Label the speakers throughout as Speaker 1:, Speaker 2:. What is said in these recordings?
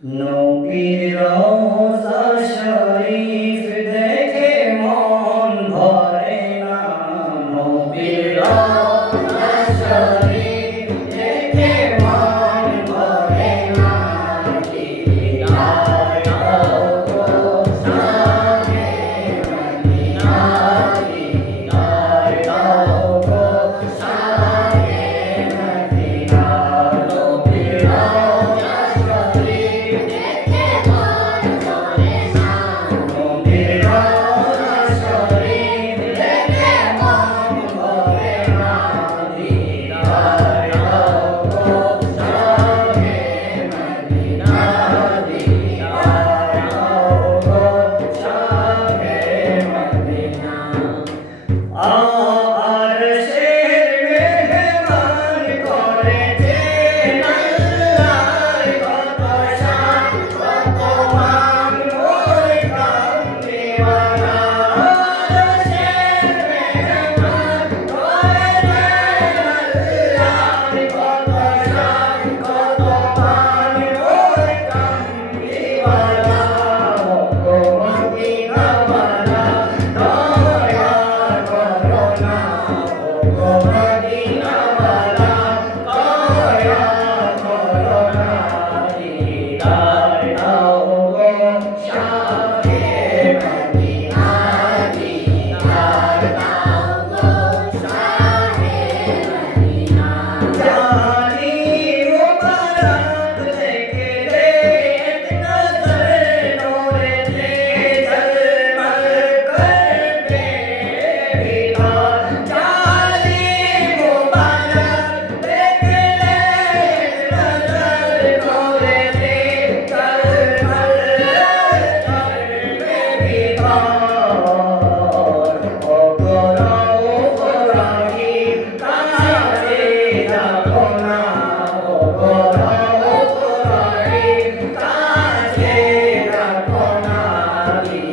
Speaker 1: নবীর শরীফে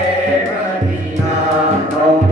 Speaker 2: Maria, no.